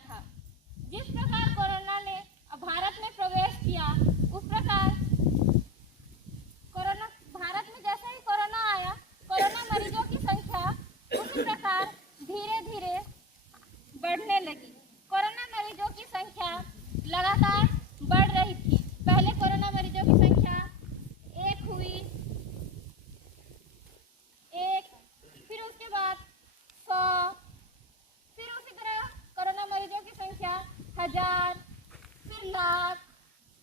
था। जिस प्रकार कोरोना ने भारत में प्रवेश किया, उस प्रकार कोरोना भारत में जैसे ही कोरोना आया, कोरोना मरीजों की संख्या उसी प्रकार धीरे धीरे बढ़ने लगी। कोरोना मरीजों की संख्या लगातार बढ़ रही थी। पहले कोरोना मरीजों की संख्या 1 हुई, फिर उसके बाद 100, फिर उसी तरह कोरोना मरीजों की संख्या 1000, फिर लाख,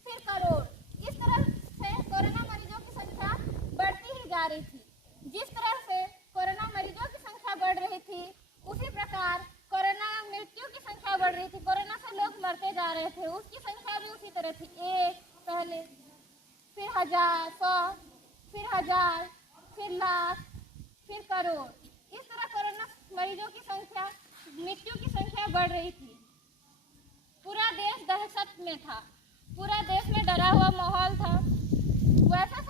फिर करोड़। इस तरह से कोरोना मरीजों की संख्या बढ़ती ही जा रही थी। जिस तरह से कोरोना मरीजों की संख्या बढ़ रही थी, उसी प्रकार कोरोना मृत्यु की संख्या बढ़ रही थी। कोरोना से लोग मरते जा रहे थे, उसकी संख्या भी उसी तरह थी। 1 पहले, फिर 1000, 100, फिर 1000, फिर लाख, फिर करोड़। इस तरह कोरोना मरीजों की संख्या, मृत्यु की संख्या बढ़ रही थी। पूरा देश दहशत में था, पूरा देश में डरा हुआ माहौल था। वैसे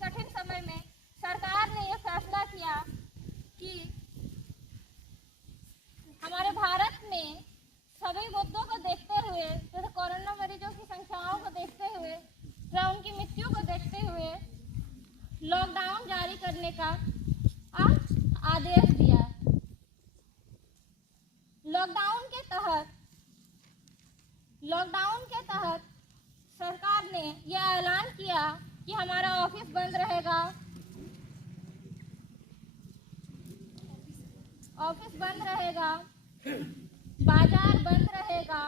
कठिन समय में सरकार ने यह फैसला किया कि हमारे भारत में सभी मुद्दों को देखते हुए, जैसे कोरोना मरीजों की संख्याओं को देखते हुए या उनकी मृत्यु को देखते हुए लॉकडाउन जारी करने का आदेश दिया। लॉकडाउन के तहत सरकार ने यह ऐलान किया कि हमारा ऑफिस बंद रहेगा, बाजार बंद रहेगा,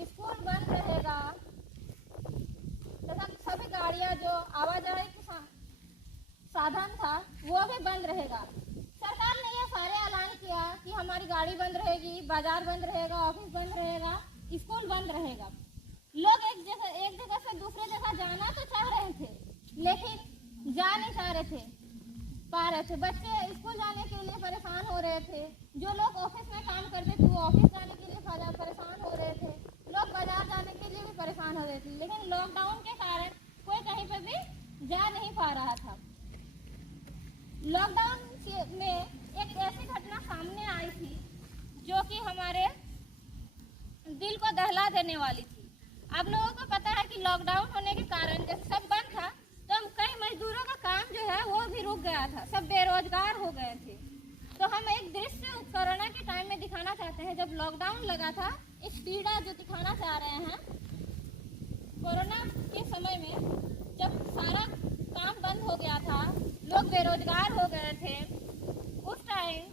स्कूल बंद रहेगा तथा सभी गाड़ियां जो आवाजाही के साधन था वो भी बंद रहेगा। सरकार ने यह सारे ऐलान किया कि हमारी गाड़ी बंद रहेगी, बाजार बंद रहेगा, ऑफिस बंद रहेगा, स्कूल बंद रहेगा। लोग एक जगह से दूसरे जगह जाना तो चाह रहे थे, लेकिन जा नहीं पा रहे थे। बच्चे स्कूल जाने के लिए परेशान हो रहे थे, जो लोग ऑफिस में काम करते थे वो ऑफिस जाने के लिए परेशान हो रहे थे, लोग बाजार जाने के लिए भी परेशान हो रहे थे। लेकिन लॉकडाउन के कारण कोई कहीं पर भी जा नहीं पा रहा था। लॉकडाउन में एक ऐसी घटना सामने आई थी जो कि हमारे दिल को दहला देने वाली थी। आप लोगों को पता है कि लॉकडाउन होने के कारण जब सब बंद था तो हम कई मजदूरों का काम जो है वो भी रुक गया था, सब बेरोजगार हो गए थे। तो हम एक दृश्य कोरोना के टाइम में दिखाना चाहते हैं। जब लॉकडाउन लगा था, एक पीड़ा जो दिखाना चाह रहे हैं। कोरोना के समय में जब सारा काम बंद हो गया था, लोग बेरोजगार हो गए थे, उस टाइम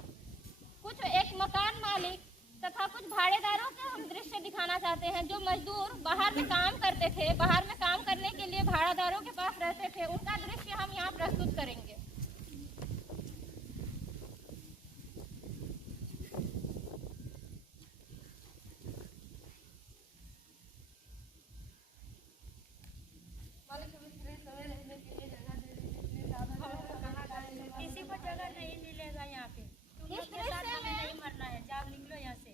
एक मकान मालिक तथा कुछ भाड़ेदारों के हम दृश्य दिखाना चाहते हैं। जो मजदूर बाहर में काम करते थे, बाहर में काम करने के लिए भाड़ेदारों के पास रहते थे, उनका दृश्य हम यहाँ प्रस्तुत करेंगे। किसी को जगह नहीं मिलेगा यहाँ पे। इस दृश्य में नहीं मरना है, जाओ निकलो यहाँ से।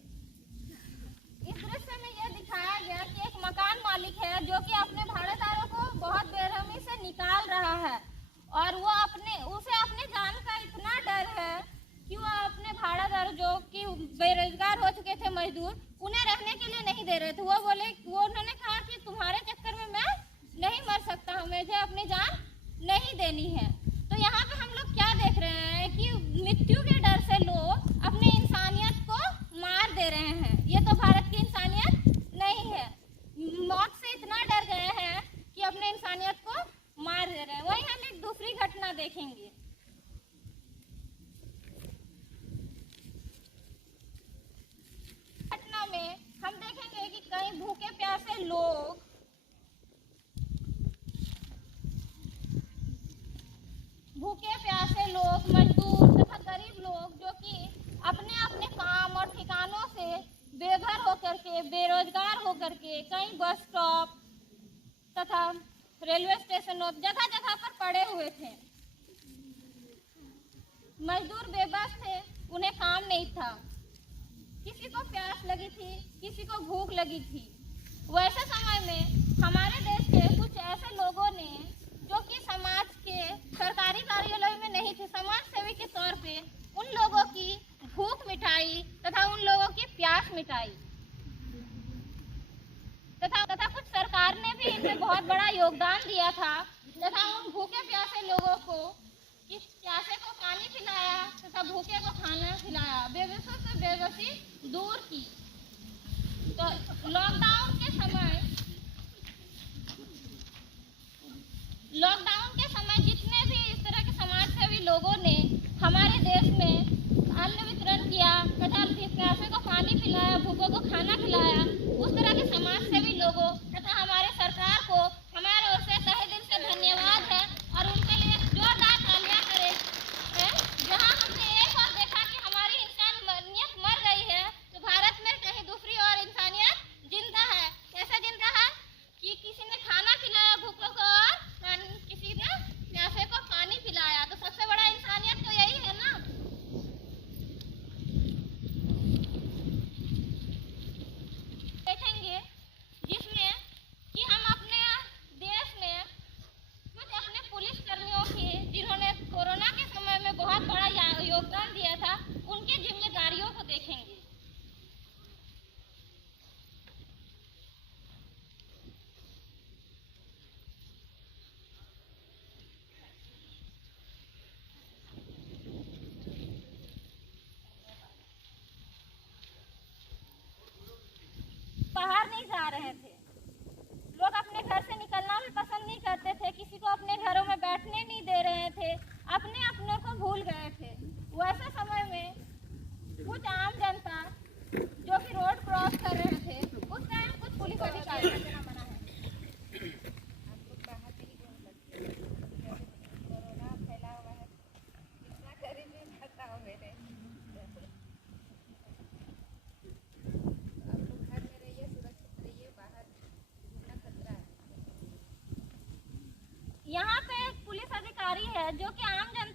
इस दृश्य में यह दिखाया गया कि एक मकान मालिक है जो कि अपने भाड़ेदारों को बहुत बेरहमी से निकाल रहा है, और वो उसे अपने जान का इतना डर है कि वो अपने भाड़ेदार जो कि बेरोजगार हो चुके थे मजदूर, उन्हें रहने के लिए नहीं दे रहे थे। उन्होंने कहा कि तुम्हारे चक्कर में मैं नहीं मर सकता हूँ, मुझे अपनी जान नहीं देनी है। तो यहाँ पे हम लोग क्या देख रहे हैं कि मृत्यु के डर से लोग अपनी इंसानियत को मार दे रहे हैं। ये तो भारत की इंसानियत नहीं है। मौत से इतना डर गए हैं कि अपने इंसानियत को मार दे रहे हैं। वही हम एक दूसरी घटना देखेंगे। घटना में हम देखेंगे कि कई भूखे प्यासे लोग मजदूर तथा गरीब लोग जो कि अपने अपने काम और ठिकानों से बेघर होकर के, बेरोजगार होकर के कई बस स्टॉप तथा रेलवे स्टेशनों जगह जगह पर पड़े हुए थे। मजदूर बेबस थे, उन्हें काम नहीं था, किसी को प्यास लगी थी, किसी को भूख लगी थी। वैसे समय में हमारे देश के कुछ ऐसे लोगों ने जो कि समाज के सरकारी कार्यालय में नहीं थे, उन लोगों की भूख मिटाई तथा उन लोगों की प्यास मिटाई तथा कुछ सरकार ने भी इनमें बहुत बड़ा योगदान दिया था तथा उन भूखे प्यासे लोगों को इस प्यासे को पानी पिलाया तथा भूखे को खाना खिलाया, बेबसों से बेबसी दूर की। तो लॉकडाउन के समय जितने भी इस तरह के समाज सेवी लोगों ने हमारे देश में अन्न वितरण किया तथा प्यासे को पानी पिलाया, भूखों को खाना खिलाया, उस तरह के समाज सेवी लोगों तथा हमारे सरकार को हमारे ओर से तहे दिल से धन्यवाद है और उनके लिए जोरदार तालियां करें। जहां हमने एक और देखा कि हमारी इंसानियत मर गई है, तो भारत में कहीं दूसरी और इंसानियत जिंदा है। कैसे जिंदा है कि किसी ने खाना खिलाया भूखों को और किसी ने प्यासे को पानी पिलाया। तो सबसे बड़ा इंसानियत तो यही है ना। देखेंगे जिसमें कि हम अपने देश में कुछ अपने पुलिस कर्मियों की, जिन्होंने कोरोना के समय में बहुत बड़ा योगदान दिया था, उनकी जिम्मेदारियों को देखेंगे। बाहर नहीं जा रहे थे, लोग अपने घर से निकलना भी पसंद नहीं करते थे, किसी को अपने घरों में बैठने नहीं दे रहे थे, अपने को भूल गए थे। वैसे समय में कुछ आम जनता जो कि रोड क्रॉस कर रहे थे, उस टाइम कुछ पुलिस अधिकारी यहाँ पे एक पुलिस अधिकारी है जो कि आम जनता